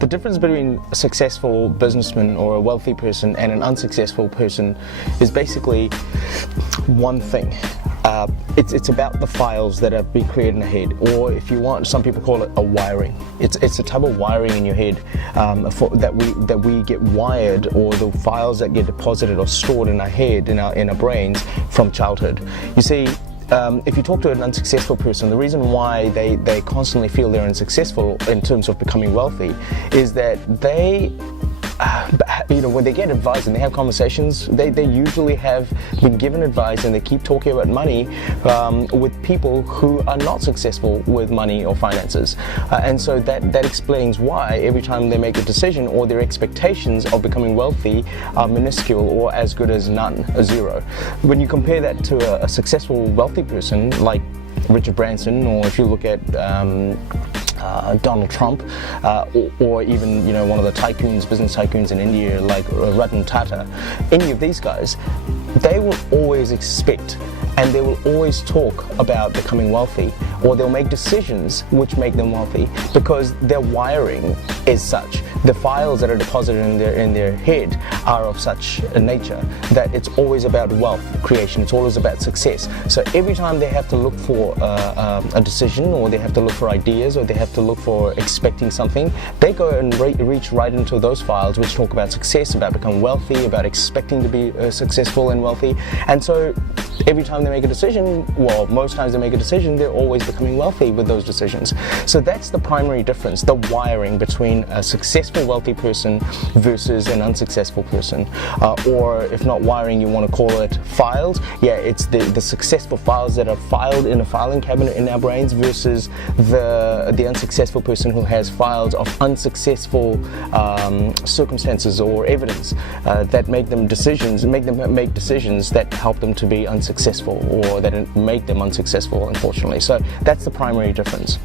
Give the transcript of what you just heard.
The difference between a successful businessman or a wealthy person and an unsuccessful person is basically one thing. It's about the files that have been created in the head, or if you want, some people call it a wiring. It's a type of wiring in your head that we get wired, or the files that get deposited or stored in our head, in our brains from childhood. You see, if you talk to an unsuccessful person, the reason why they constantly feel they're unsuccessful in terms of becoming wealthy is that they when they get advice and they have conversations, they usually have been given advice and they keep talking about money with people who are not successful with money or finances. And so that explains why every time they make a decision, or their expectations of becoming wealthy are minuscule or as good as none, a zero. When you compare that to a successful wealthy person like Richard Branson, or if you look at Donald Trump, or even one of the business tycoons in India like Ratan Tata, any of these guys, they will always expect and they will always talk about becoming wealthy, or they'll make decisions which make them wealthy because their wiring is such. The files that are deposited in their head are of such a nature that it's always about wealth creation, it's always about success. So every time they have to look for a decision, or they have to look for ideas, or they have to look for expecting something, they go and reach right into those files which talk about success, about becoming wealthy, about expecting to be successful and wealthy. And so every time they make a decision, well, most times they make a decision, they're always becoming wealthy with those decisions. So that's the primary difference, the wiring between a successful wealthy person versus an unsuccessful person. Or if not wiring, you want to call it files. Yeah, it's the successful files that are filed in a filing cabinet in our brains versus the unsuccessful person who has files of unsuccessful circumstances or evidence that make them make decisions that help them to be unsuccessful, or that make them unsuccessful, unfortunately. So that's the primary difference.